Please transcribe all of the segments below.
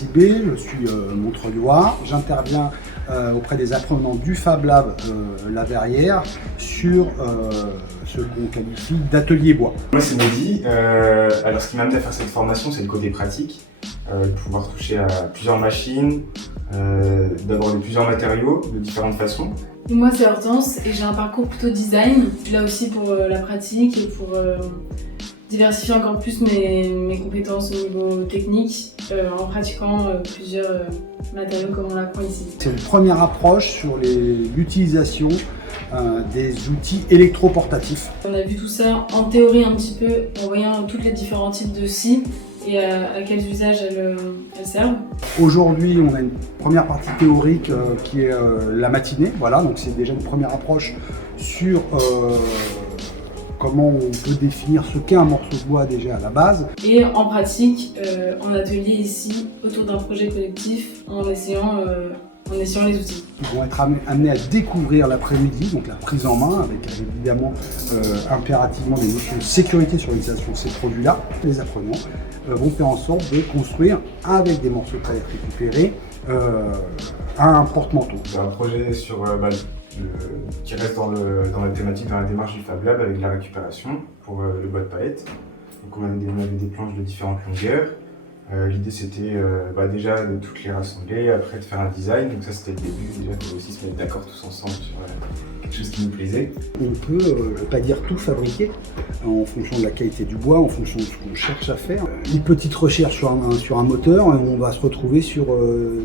Cibé, je suis Montreuillois. J'interviens auprès des apprenants du Fab Lab La Verrière sur ce qu'on qualifie d'atelier bois. Moi c'est Mehdi. Alors ce qui m'a amené à faire cette formation, c'est le côté pratique, de pouvoir toucher à plusieurs machines, d'aborder plusieurs matériaux de différentes façons. Et moi c'est Hortense et j'ai un parcours plutôt design. Je suis là aussi pour la pratique et pour diversifier encore plus mes compétences au niveau technique en pratiquant plusieurs matériaux comme on l'apprend ici. C'est une première approche sur l'utilisation des outils électroportatifs. On a vu tout ça en théorie un petit peu en voyant tous les différents types de scies et à quels usages elles servent. Aujourd'hui, on a une première partie théorique qui est la matinée. Voilà, donc c'est déjà une première approche sur comment on peut définir ce qu'est un morceau de bois déjà à la base. Et en pratique, en atelier ici, autour d'un projet collectif, en essayant les outils. Ils vont être amenés à découvrir l'après-midi, donc la prise en main, avec évidemment impérativement des notions de sécurité sur l'utilisation de ces produits-là. Les apprenants vont faire en sorte de construire, avec des morceaux de palette récupérés, un porte-manteau. C'est un projet sur, qui reste dans la thématique, dans la démarche du Fab Lab, avec la récupération pour le bois de palette. Donc on avait des planches de différentes longueurs. L'idée c'était déjà de toutes les rassembler, après de faire un design, donc ça c'était le début, déjà pour aussi se mettre d'accord tous ensemble sur quelque chose qui nous plaisait. On peut, je ne veux pas dire tout fabriquer, en fonction de la qualité du bois, en fonction de ce qu'on cherche à faire. Une petite recherche sur un moteur, on va se retrouver sur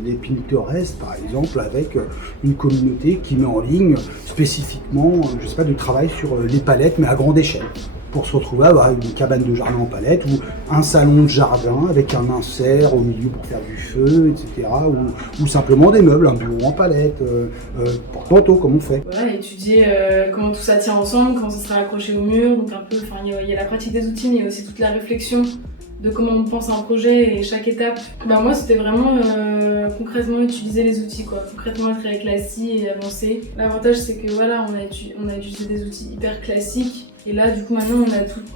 des Pinterest par exemple, avec une communauté qui met en ligne spécifiquement, je sais pas, du travail sur les palettes, mais à grande échelle. Pour se retrouver avec une cabane de jardin en palette ou un salon de jardin avec un insert au milieu pour faire du feu, etc. Ou simplement des meubles, un bureau en palette, porte-manteau comme on fait. Voilà, étudier comment tout ça tient ensemble, comment ça sera accroché au mur, donc un peu, il y a la pratique des outils, mais il y a aussi toute la réflexion de comment on pense un projet et chaque étape. Moi c'était vraiment concrètement utiliser les outils, quoi. Concrètement être avec la scie et avancer. L'avantage c'est que voilà, on a utilisé des outils hyper classiques. Et là, du coup, maintenant,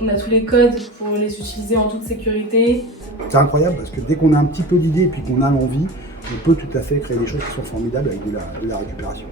on a tous les codes pour les utiliser en toute sécurité. C'est incroyable parce que dès qu'on a un petit peu d'idée et puis qu'on a l'envie, on peut tout à fait créer des choses qui sont formidables avec de la récupération.